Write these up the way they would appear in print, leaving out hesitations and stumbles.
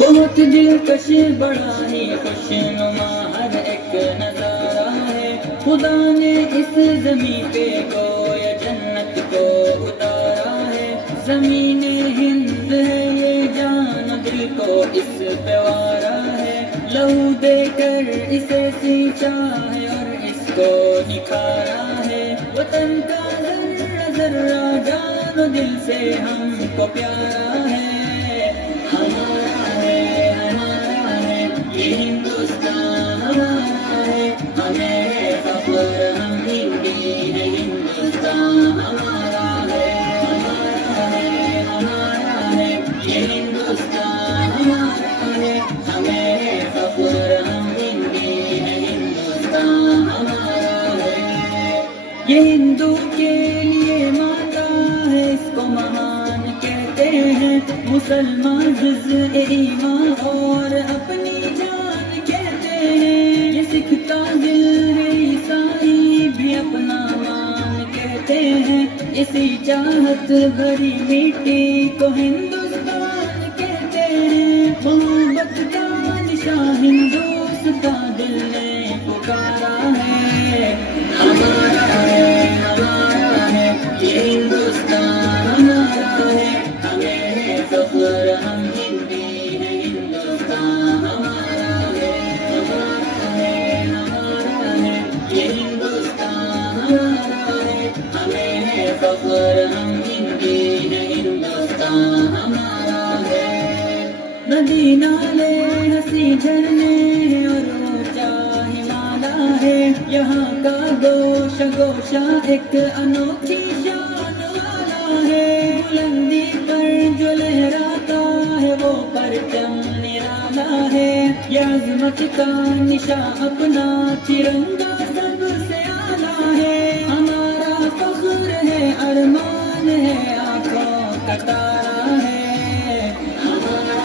بہت دلکش بڑا ہی خوشنما ہر ایک نظارہ ہے، خدا نے اس زمین پہ گویا جنت کو اتارا ہے، زمین ہند ہے یہ جان دل کو اس پہ وارا ہے، لہو دے کر اسے سینچا ہے اور اس کو نکھارا ہے، وطن کا ذرہ ذرہ جان و دل سے ہم کو پیارا ہے، ہمارا ہے ہمارا ہے یہ ہندوستان ہمارا ہے، ہمیں ہے فخر ہم ہندی ہے، ہندوستان ہمارا ہے ہمارا ہے ہمارا ہے یہ ہندوستان ہمارا ہے، ہمیں ہے فخر ہم ہندی ہے، ہندوستان ہمارا ہے، یہ ہندو کے لیے ماتا ہے اس کو مہان کہتے ہیں، مسلمان جز ایمان اور اپنی جان کہتے ہیں، یہ سکھ کا دل عیسائی بھی اپنا مان کہتے ہیں، اسی چاہت بھری مٹی کو ہندوستان کہتے ہیں، محبت کا نشان ہندوستان دل نے پکارا ہے، ہمارا ہے ہمارا ہے یہ ہندوستان ہمارا ہے، ہمیں ہے فخر ہم ہندی ہے، ہندوستان ہمارا ہے ہمارا ہے ہمارا ہے یہ ہندوستان ہمارا ہے، ہمیں ہے فخر ہم ہندی ہے، ہندوستان ہمارا ہے، ندی نالے ہنسی جھرنے اور اونچا ہمالا ہے، یہاں کا گوشہ گوشہ ایک انوکھی شان والا ہے، بلندی پر جو لہراتا ہے وہ پرچم نرالا ہے، یہ عظمت کا نشان اپنا ترنگا سب سے اعلیٰ ہے، ہمارا فخر ہے ارمان ہے آنکھوں کا تارا ہے، ہمارا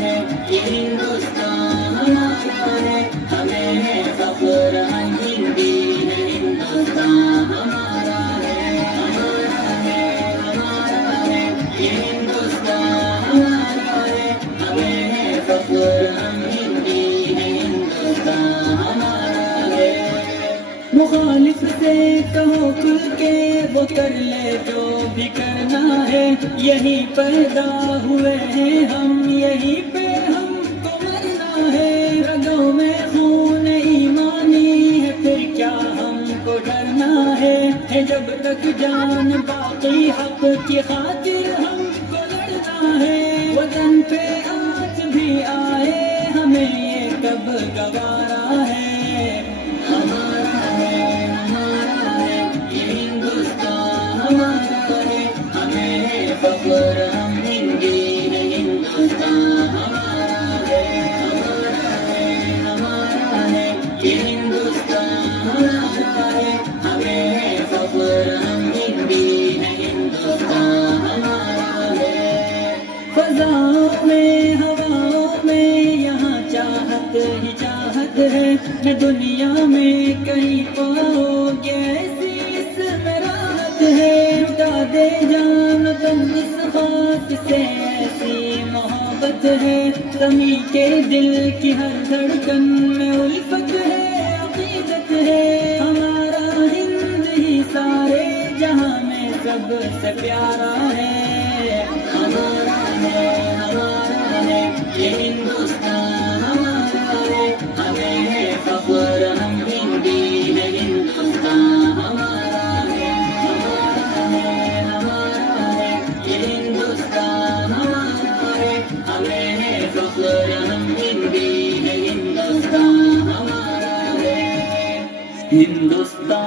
ہے یہ ہندوستان ہمارا ہے، ہمیں ہے فخر ہم ہندی ہے، ہندوستان ہمارا ہے ہمارا ہے یہ ہندوستان ہمارا ہے، ہمیں ہے فخر ہم ہندی ہے، ہندوستان ہمارا ہے، مخالف سے کہو کھل کے وہ کر لے جو بھی کرنا ہے، یہی پیدا ہوئے ہیں ہم یہی پہ ہم کو مرنا ہے، رگوں میں خون ایمانی ہے پھر کیا ہم کو ڈرنا ہے جب تک جان باقی حق کی خاطر ہم کو لڑنا ہے، وطن پہ آج بھی آئے ہمیں یہ کب گوارا ہے، ہمارا ہے یہ ہندوستان ہمارا ہے، ہمیں ہے فخر ہم ہندی ہے، ہندوستان ہمارا ہے ہمارا ہے یہ ہندوستان ہمارا ہے، ہمیں ہے فخر ہم ہندی ہے، ہندوستان ہمارا ہے، فضاؤں میں ہواؤں میں یہاں چاہت ہی چاہت ہے، نہ دنیا میں کہیں پاؤ گے ایسی اس میں راحت ہے، اٹھا دے جان تم اس خاک سے ایسی محبت ہے، سمی کے دل کی ہر دھڑکن میں الفت ہے عقیدت ہے، ہمارا ہند ہی سارے جہاں میں سب سے پیارا ہے، ہمارا ہے یہ ہندوستان ہمارا ہے، ہمیں ہے فخر ہم ہندی ہے، ہندوستان ہمارا ہے ہمارا ہے یہ ہندوستان ہمارا ہے، ہمیں ہے فخر ہم ہندی ہے، ہندوستان ہمارا ہے، ہندوستان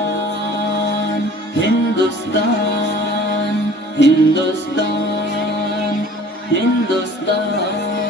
ہندوستان ہندوستان ہندوستان